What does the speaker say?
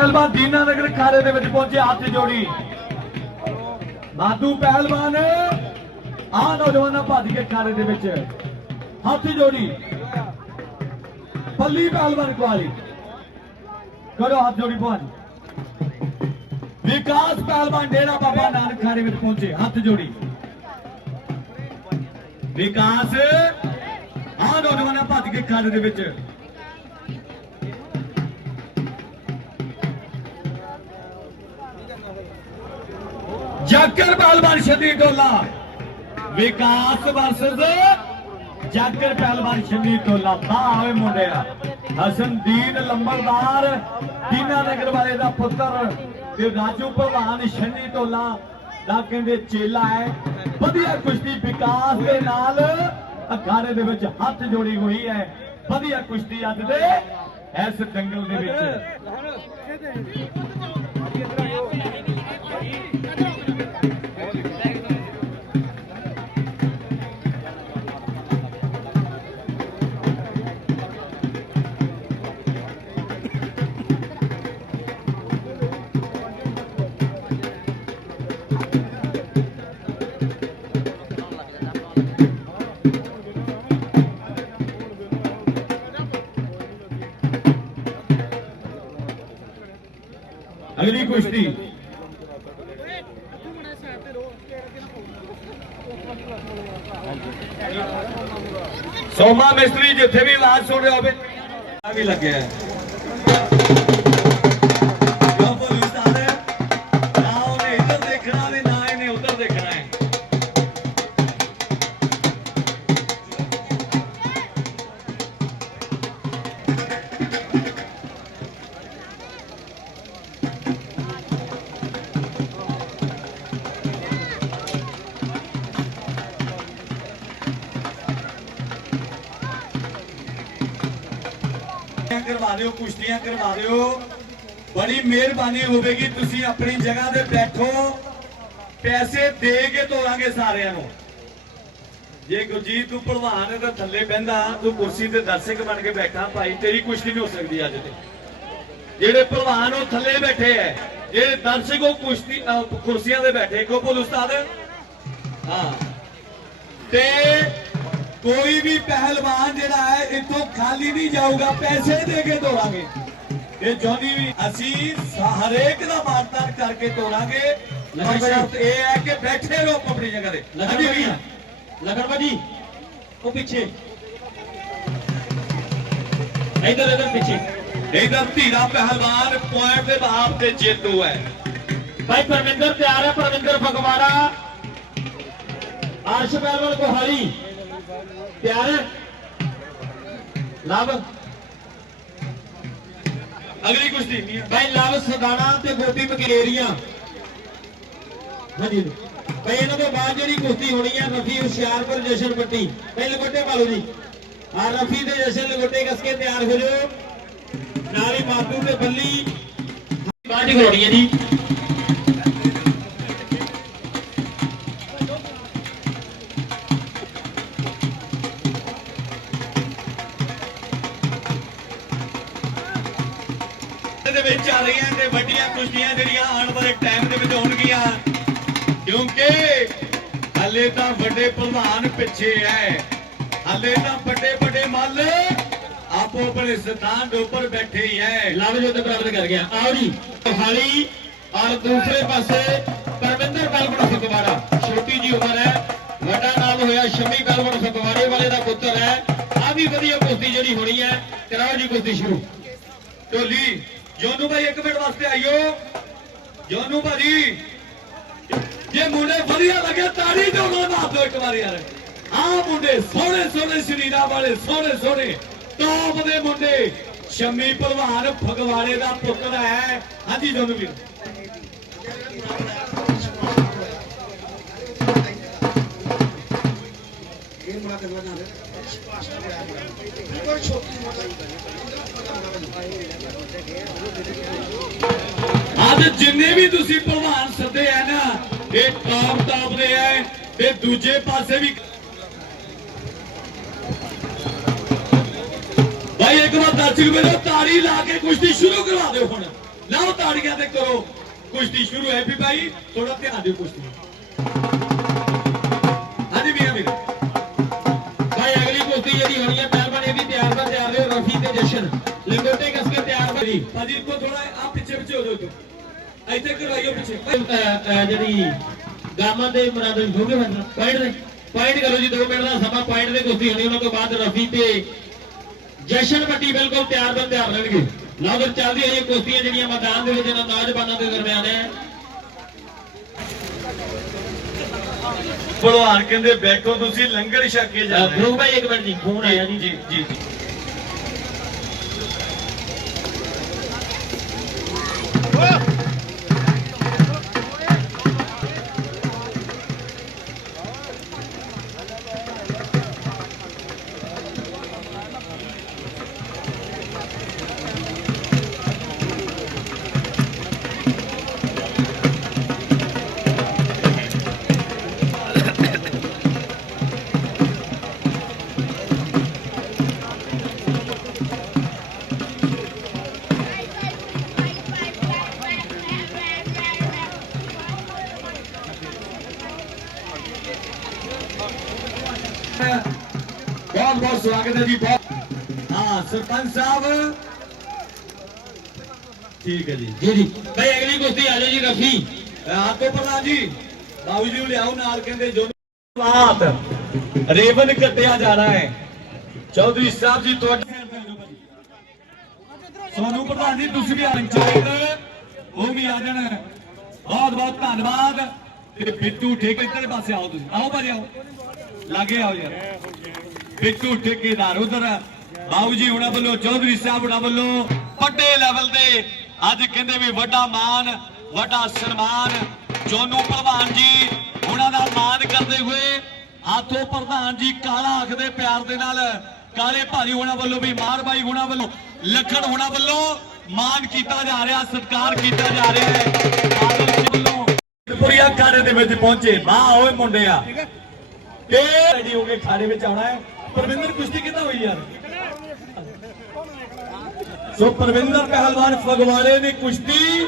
ਪਹਿਲਵਾਨ ਦੀਨਾ ਨਗਰ ਖਾਰੇ ਦੇ ਵਿੱਚ ਪਹੁੰਚੇ ਹੱਥ ਜੋੜੀ। ਮਾਧੂ ਪਹਿਲਵਾਨ ਆ ਨੌਜਵਾਨਾਂ ਭੱਜ ਕੇ ਖਾਰੇ ਦੇ ਵਿੱਚ। ਹੱਥ ਜੋੜੀ। ਪੱਲੀ ਪਹਿਲਵਾਨ ਕੁਆਲੀ ਕਰੋ ਹੱਥ ਜੋੜੀ ਪਹੁੰਚ ਵਿਕਾਸ ਪਹਿਲਵਾਨ ਡੇਰਾ ਬਾਬਾ ਨਾਨਕ ਖਾਰੇ ਵਿੱਚ ਪਹੁੰਚੇ, ਹੱਥ ਜੋੜੀ। ਵਿਕਾਸ ਆ ਨੌਜਵਾਨਾਂ ਭੱਜ ਕੇ ਖਾਰੇ ਦੇ ਵਿੱਚ। ਜਾਕਰ ਪਹਿਲਵਾਨ ਸ਼ਦੀ ਟੋਲਾ। ਵਿਕਾਸ ਵਰਸਸ ਜਾਕਰ ਪਹਿਲਵਾਨ ਸ਼ਦੀ ਟੋਲਾ। ਬਾ ਆਵੇ ਮੁੰਡਿਆ। ਹਸਨਦੀਨ ਲੰਬੜਦਾਰ, ਦੀਨਾ ਨਗਰ ਵਾਲੇ ਦਾ ਪੁੱਤਰ ਤੇ ਰਾਜੂ ਪਹਿਲਵਾਨ ਸ਼ਨੀ ਟੋਲਾ ਦਾ ਕਹਿੰਦੇ ਚੇਲਾ ਹੈ। ਵਧੀਆ ਕੁਸ਼ਤੀ ਵਿਕਾਸ ਦੇ ਨਾਲ ਅਖਾੜੇ ਦੇ ਵਿੱਚ ਹੱਥ ਜੋੜੀ ਹੋਈ ਹੈ। ਵਧੀਆ ਕੁਸ਼ਤੀ ਅੱਜ ਦੇ ਇਸ ਦੰਗਲ ਦੇ ਵਿੱਚ। ਕੁਸ਼ਤੀ ਸੋਮਾ ਮਿਸਤਰੀ ਜਿੱਥੇ ਵੀ ਆਵਾਜ਼ ਸੁਣ ਰਿਹਾ ਹੋਵੇ ਆ ਵੀ ਲੱਗਿਆ ਹੈ। ਕਿਉਂ ਬੋਲੀ ਸਾਰੇ ਨਾ ਉਹਨੇ ਇੱਧਰ ਦੇਖਣਾ ਤੇ ਨਾ ਇਹਨੇ ਉੱਧਰ ਦੇਖਣਾ ਕਰਵਾ ਦਿਓ, ਕੁਸ਼ਤੀਆਂ ਕਰਵਾ ਦਿਓ। ਬੜੀ ਮਿਹਰਬਾਨੀ ਹੋਵੇਗੀ, ਤੁਸੀਂ ਆਪਣੀ ਜਗ੍ਹਾ ਤੇ ਬੈਠੋ। ਪੈਸੇ ਦੇ ਕੇ ਤੋਰਾਂਗੇ ਸਾਰਿਆਂ ਨੂੰ। ਜੇ ਗੁਰਜੀਤ ਤੂੰ ਭਲਵਾਨ ਹੈ ਤਾਂ ਥੱਲੇ ਬਹਿੰਦਾ, ਤੂੰ ਕੁਰਸੀ ਤੇ ਦਰਸ਼ਕ ਬਣ ਕੇ ਬੈਠਾ, ਭਾਈ, ਤੇਰੀ ਕੁਸ਼ਤੀ ਨਹੀਂ ਹੋ ਸਕਦੀ ਅੱਜ ਤੇ। ਜਿਹੜੇ ਭਲਵਾਨ ਉਹ ਥੱਲੇ ਬੈਠੇ ਐ, ਜਿਹੜੇ ਦਰਸ਼ਕ ਉਹ ਕੁਸ਼ਤੀ ਕੁਰਸੀਆਂ ਤੇ ਬੈਠੇ ਕੋ ਬੋਲ ਉਸਤਾਦ। ਹਾਂ। ਤੇ ਕੋਈ ਵੀ ਪਹਿਲਵਾਨ ਜਿਹੜਾ ਹੈ ਇੱਥੋਂ ਖਾਲੀ ਨਹੀਂ ਜਾਊਗਾ ਪੈਸੇ ਦੇ ਕੇ ਤੋਰਾਂਗੇ ਇਹ ਜੋਨੀ ਵੀ ਅਸੀਂ ਹਰੇਕ ਦਾ ਮਾਨਤਾਨ ਕਰਕੇ ਭਾਈ। ਸ਼ਰਤ ਇਹ ਹੈ ਕਿ ਬੈਠੇ ਰਹੋ ਆਪਣੀ ਜਗ੍ਹਾ ਤੇ। ਹਾਂਜੀ ਵੀਰ। ਲਗਨ ਭਾਜੀ। ਉਹ ਪਿੱਛੇ। ਇਧਰ ਇਧਰ ਪਿੱਛੇ। ਇਧਰ ਧੀਰਾ ਪਹਿਲਵਾਨ ਪੁਆਇੰਟ ਦੇ ਬਾਪ ਤੇ ਜੇਤੂ ਹੈ। ਭਾਈ ਪਰਮਿੰਦਰ ਤਿਆਰ ਹੈ ਪਰਮਿੰਦਰ ਫਗਵਾੜਾ। ਆਰਸ਼ ਪਹਿਲਵਾਨ ਕੋਹਾਲੀ। ਤਿਆਰ ਲਵ। ਅਗਲੀ ਕੁਸ਼ਤੀ। ਭਾਈ ਲਵ ਸਦਾਣਾ ਤੇ ਗੋਪੀ ਮਕੇਰੀਆਂ। ਹਾਂਜੀ। ਭਾਈ ਇਹਨਾਂ ਤੋਂ ਬਾਅਦ ਜਿਹੜੀ ਕੁਸ਼ਤੀ ਹੋਣੀ ਹੈ ਰਫੀ ਹੁਸ਼ਿਆਰਪੁਰ ਜਸ਼ਨ ਪੱਟੀ। ਭਾਈ ਲਗੋਟੇ ਲਓ ਜੀ। ਆ ਰਫੀ ਤੇ ਜਸ਼ਨ ਲਗੋਟੇ ਕਸ ਕੇ ਤਿਆਰ ਹੋ ਜਾਓ। ਨਾਲ ਹੀ ਤੇ ਬੱਲੀ। ਬਾਜੀ ਹੋਣੀ ਹੈ ਜੀ। ਦੇ ਵਿੱਚ ਆ ਰਹੀਆਂ ਤੇ ਵੱਡੀਆਂ ਕੁਸ਼ਤੀਆਂ ਜਿਹੜੀਆਂ ਆਉਣ ਵਾਲੇ ਟਾਈਮ ਦੇ ਵਿੱਚ ਹੋਣਗੀਆਂ। ਕਿਉਂਕਿ ਹਲੇ ਤਾਂ ਵੱਡੇ ਪ੍ਰਧਾਨ ਪਿੱਛੇ ਐ। ਹਲੇ ਤਾਂ ਵੱਡੇ ਵੱਡੇ ਮੱਲ ਆਪੋ ਆਪਣੇ ਦੇ ਉੱਪਰ ਬੈਠੇ ਹੀ ਐ। ਲਵ ਜੋ ਤੇ ਪ੍ਰਾਪਤ ਕਰ ਗਿਆ। ਆਓ ਜੀ ਹਾਲੀ ਔਰ ਦੂਸਰੇ ਪਾਸੇ ਪਰਮਿੰਦਰ ਬਲਵਣ ਫਗਵਾੜਾ। ਛੋਟੀ ਜੀ ਉਮਰ ਹੈ ਵੱਡਾ ਨਾਮ ਹੋਇਆ ਸ਼ਮੀ ਬਲਵਣ ਫਗਵਾੜੇ ਵਾਲੇ ਦਾ ਪੁੱਤਰ ਹੈ ਆ ਵੀ ਵਧੀਆ ਕੁਸ਼ਤੀ ਜਿਹੜੀ ਹੋਣੀ ਹੈ ਕਰਾਓ ਜੀ ਕੁਸ਼ਤੀ ਸ਼ੁਰੂ। ਢੋਲੀ ਜੋਨੂ ਭਾਈ ਇੱਕ ਮਿੰਟ ਵਾਸਤੇ ਆਇਓ। ਜੋਨੂ ਭਾਜੀ, ਜੇ ਮੁੰਡੇ ਵਧੀਆ ਲੱਗੇ ਤਾੜੀ ਦੋਨੋਂ ਮਾਰ ਦਿਓ ਇੱਕ ਵਾਰ ਯਾਰ। ਆ ਮੁੰਡੇ ਸੋਹਣੇ ਸੋਹਣੇ ਸ਼ਰੀਰਾਂ ਵਾਲੇ, ਸੋਹਣੇ ਸੋਹਣੇ। ਟੌਪ ਦੇ ਮੁੰਡੇ। ਸ਼ਮੀ ਭਲਵਾਨ ਫਗਵਾੜੇ ਦਾ ਪੁੱਤਰ ਹੈ। ਹਾਂਜੀ ਜੋਨੂ ਵੀਰ। ਅੱਜ ਜਿੰਨੇ ਵੀ ਤੁਸੀਂ ਭਲਵਾਨ ਸੱਦੇ ਆ ਨਾ, ਇਹ ਟੌਪ ਟੌਪ ਦੇ ਐ ਤੇ ਦੂਜੇ ਪਾਸੇ ਵੀ ਭਾਈ ਇੱਕ ਵਾਰ ਦਰਸ਼ਕ ਮੇਰੇ ਤਾੜੀ ਲਾ ਕੇ ਕੁਸ਼ਤੀ ਸ਼ੁਰੂ ਕਰਵਾ ਦਿਓ ਹੁਣ। ਲਾਓ ਤਾੜੀਆਂ ਤੇ ਕਰੋ। ਕੁਸ਼ਤੀ ਸ਼ੁਰੂ ਹੈ ਵੀ ਭਾਈ ਥੋੜਾ ਧਿਆਨ ਦਿਓ ਕੁਸ਼ਤੀ ਹਾਂਜੀ ਵੀ ਵੀਰ। ਭਾਈ, ਅਗਲੀ ਕੁਸ਼ਤੀ ਜਿਹੜੀ ਹੋਣੀ ਹੈ, ਪਹਿਲਵਾਨ ਇਹ ਵੀ ਤਿਆਰ ਦਾ ਤਿਆਰ ਰਹੋ ਰਫੀ ਤੇ ਜਸ਼ਨ। ਲਿੰਗੋਟੇ ਕਸ ਕੇ ਤਿਆਰ ਭਾਜੀ ਭਾਜੀ ਇੱਕੋ ਥੋੜਾ ਆ ਪਿੱਛੇ ਪਿੱਛੇ ਹੋ ਜਾਓ ਤੂੰ ਇੱਥੇ ਕਰਵਾਈਓ ਪਿੱਛੇ ਅਹ, ਅਹ, ਜਿਹੜੀ ਗਾਮਾਂ ਦੇ ਮੁਰਾਦ ਹੋ ਗਏ ਬੰਦਾ ਪੁਆਇੰਟ ਦੇ ਪੁਆਇੰਟ ਕਰੋ ਜੀ 2 ਮਿੰਟ ਦਾ ਸਮਾਂ ਪੁਆਇੰਟ ਦੇ ਕੁਸ਼ਤੀ ਹੋਣੀ ਉਹਨਾਂ ਤੋਂ ਬਾਅਦ ਰਫੀ ਤੇ ਜਸ਼ਨ ਪੱਟੀ ਬਿਲਕੁਲ ਤਿਆਰ ਦਾ ਤਿਆਰ ਰਹਿਣਗੇ ਲਓ ਫਿਰ ਚੱਲਦੀ ਹੋਈ ਇਹ ਕੁਸ਼ਤੀਆਂ ਜਿਹੜੀਆਂ ਮੈਦਾਨ ਦੇ ਵਿੱਚ ਇਹਨਾਂ ਨੌਜਵਾਨਾਂ ਦੇ ਦਰਮਿਆਨ ਹੈ ਭਲਵਾਨ ਕਹਿੰਦੇ ਬੈਠੋ ਤੁਸੀਂ ਲੰਗਰ ਛਕ ਜਾਣਾ ਧਰੁਵ ਭਾਈ ਇੱਕ ਮਿੰਟ ਜੀ ਫੋਨ ਆਇਆ ਜੀ ਜੀ ਜੀ। ਜੀ ਬਹੁਤ ਬਹੁਤ ਸਵਾਗਤ ਹੈ ਜੀ ਬਹੁਤ। ਹਾਂ ਸਰਪੰਚ ਸਾਹਿਬ। ਠੀਕ ਹੈ ਜੀ। ਜੀ ਜੀ। ਭਾਈ ਅਗਲੀ ਕੁਸ਼ਤੀ ਆ ਜਾਓ ਜੀ ਰਫੀ ਆਪਕੋ ਪ੍ਰਧਾਨ ਜੀ। ਬਾਬੂ ਜੀ ਨੂੰ ਲਿਆਓ ਨਾਲ ਕਹਿੰਦੇ ਜੋ ਬਾਤ। ਰੇਵਨ ਕੱਟਿਆ ਜਾਣਾ ਹੈ। ਚੌਧਰੀ ਸਾਹਿਬ ਜੀ ਤੁਹਾਡੇ ਸੋਨੂੰ ਪ੍ਰਧਾਨ ਜੀ ਤੁਸੀਂ ਵੀ ਪੰਚਾਇਤ ਉਹ ਵੀ ਆ ਜਾਣ। ਬਹੁਤ ਬਹੁਤ ਧੰਨਵਾਦ। ਬਿੱਟੂ ਠੇਕੇ ਇੱਧਰ ਪਾਸੇ ਆਓ ਤੁਸੀਂ। ਆਓ ਭਾਜੀ, ਆਓ। ਲਾਗੇ ਆਓ ਯਾਰ। ਬਿੱਟੂ ਠੇਕੇਦਾਰ ਉਧਰ। ਬਾਬੂ ਜੀ ਹੁਣਾਂ ਵੱਲੋਂ, ਚੌਧਰੀ ਸਾਹਿਬ ਹੁਣਾਂ ਵੱਲੋਂ ਵੱਡੇ ਲੈਵਲ ਤੇ ਅੱਜ ਕਹਿੰਦੇ ਵੀ ਵੱਡਾ ਮਾਨ ਵੱਡਾ ਸਨਮਾਨ। ਜੋਨੂ ਪ੍ਰਧਾਨ ਜੀ ਉਹਨਾਂ ਦਾ ਮਾਨ ਕਰਦੇ ਹੋਏ ਆਥੋ ਪ੍ਰਧਾਨ ਜੀ ਕਾਲਾ ਆਖਦੇ ਪਿਆਰ ਦੇ ਨਾਲ ਕਾਲੇ ਭਾਰੀ ਹੋਣਾ ਵੱਲੋਂ ਵੀ, ਮਾਰ ਬਾਈ ਹੋਣਾ ਵੱਲੋਂ, ਲੱਖਣ ਹੋਣਾ ਵੱਲੋਂ ਮਾਨ ਕੀਤਾ ਜਾ ਰਿਹਾ, ਸਤਿਕਾਰ ਕੀਤਾ ਜਾ ਰਿਹਾ ਹੈ। ਕਾੜੇ ਦੇ ਵਿੱਚ ਪਹੁੰਚੇ। ਵਾਹ ਓਏ ਮੁੰਡਿਆ। ਤੇ ਰੈਡੀ ਹੋ ਕੇ ਖਾੜੇ ਵਿੱਚ ਆਉਣਾ ਹੈ। ਪਰਵਿੰਦਰ ਕੁਸ਼ਤੀ ਕਿੱਦਾਂ ਹੋਈ ਯਾਰ? ਸੋ ਪਰਵਿੰਦਰ ਪਹਿਲਵਾਨ ਫਗਵਾੜੇ ਦੀ ਕੁਸ਼ਤੀ